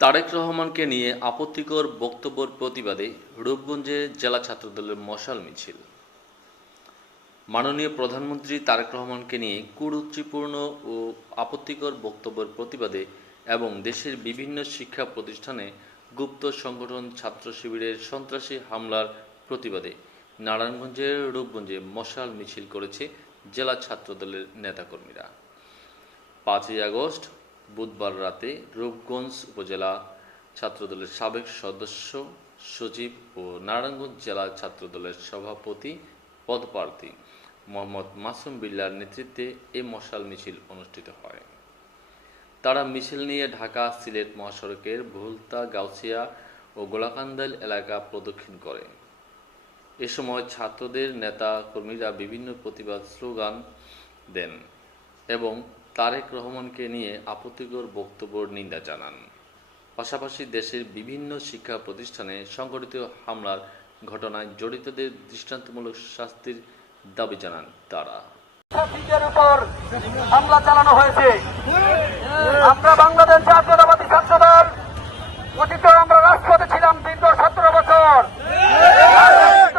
তারেক রহমানকে নিয়ে আপত্তিকর বক্তব্যের প্রতিবাদে রূপগঞ্জে জেলা ছাত্রদলের মশাল মিছিল। মাননীয় প্রধানমন্ত্রী তারেক রহমানকে নিয়ে কুরুচিপূর্ণ ও আপত্তিকর বক্তব্যের প্রতিবাদে এবং দেশের বিভিন্ন শিক্ষা প্রতিষ্ঠানে গুপ্ত সংগঠন ছাত্র শিবিরের সন্ত্রাসী হামলার প্রতিবাদে নারায়ণগঞ্জের রূপগঞ্জে মশাল মিছিল করেছে জেলা ছাত্রদলের নেতাকর্মীরা। 5ই আগস্ট বুধবার রাতে রূপগঞ্জ উপজেলা ছাত্রদলের সাবেক সদস্য সচিব ও নারায়ণগঞ্জ জেলা ছাত্রদলের সভাপতি পদপ্রার্থী মোহাম্মদ মাসুম বিল্লাহর নেতৃত্বে এ মশাল মিছিল অনুষ্ঠিত হয়। তারা মিছিল নিয়ে ঢাকা সিলেট মহাসড়কের ভুলতা গাউছিয়া ও গোলাকান্দাইল এলাকা প্রদক্ষিণ করে। এ সময় ছাত্রদের নেতা কর্মীরা বিভিন্ন প্রতিবাদ স্লোগান দেন এবং তারেক রহমানকে নিয়ে আপত্তিকর বক্তব্যের নিন্দা জানান। পাশাপাশি দেশের বিভিন্ন শিক্ষা প্রতিষ্ঠানে সংঘটিত হামলার ঘটনায় জড়িতদের দৃষ্টান্তমূলক শাস্তির দাবি জানান তারা। উপর হামলা চালানো হয়েছে। আমরা বাংলাদেশ জাতীয়তাবাদী ছাত্রদল অতীত আমরা রাজপথে ছিলাম দীর্ঘ 17 বছর,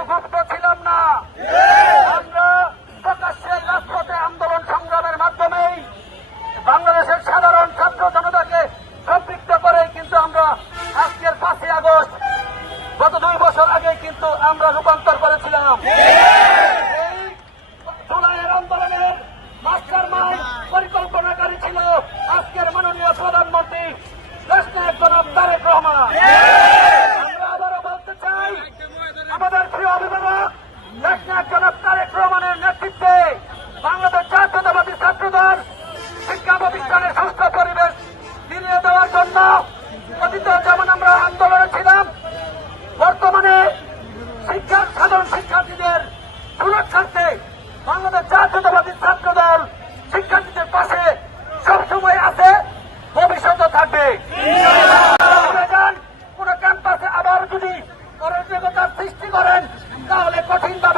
গুপ্ত ছিলাম না। আমরা প্রকাশ্যে রাজপথে আন্দোলন সংগ্রামের মাধ্যমেই বাংলাদেশের সাধারণ ছাত্র জনতাকে সম্পৃক্ত করে কিন্তু আমরা আজকের 5ই আগস্ট গত 2 বছর আগে কিন্তু আমরা রূপান্তর করেছিলাম। এই জুলাইয়ের আন্দোলনের মাস্টারমাইন্ড পরিকল্পনাকারী ছিল আজকের মাননীয় প্রধানমন্ত্রী দেশনায়ক জনাব তারেক রহমান। আমরা আবারও বলতে চাই, আমাদের প্রিয় অভিভাবক দেশনায়ক জনাব তারেক রহমানের নেতৃত্বে বাংলাদেশ জাতীয়তাবাদী ছাত্রদল শিক্ষা প্রতিষ্ঠানের সুস্থ পরিবেশ ফিরিয়ে দেওয়ার জন্য অতীত যেমন আমরা আন্দোলনে ছিলাম, বর্তমানে সাধারণ শিক্ষার্থীদের সুরক্ষার্থে বাংলাদেশ জাতীয়তাবাদী ছাত্রদল শিক্ষার্থীদের পাশে সবসময় আছে, ভবিষ্যতে থাকবে। কোন ক্যাম্পাসে আবার যদি অরাজকতার সৃষ্টি করেন তাহলে কঠিনভাবে